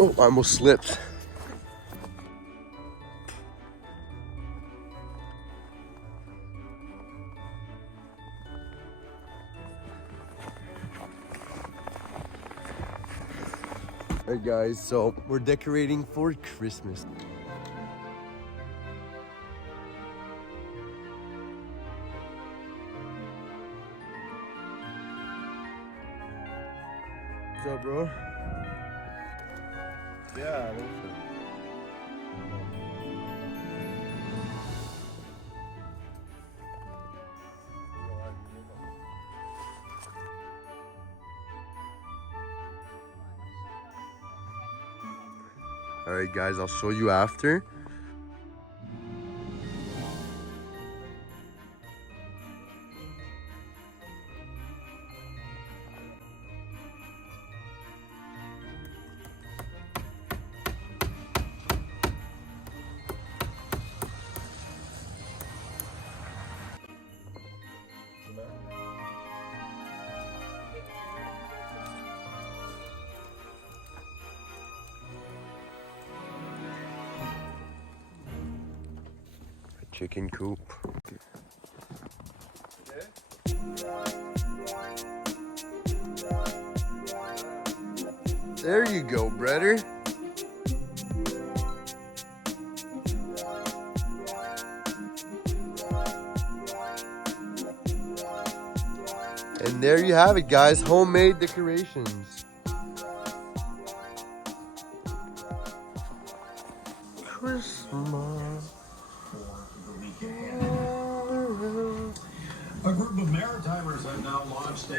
Oh, I almost slipped. Alright guys, so we're decorating for Christmas. What's up, bro? Yeah, I think so. Alright guys, I'll show you after. Chicken coop. There you go, brother. And there you have it, guys. Homemade decorations. Christmas. A group of Maritimers have now launched a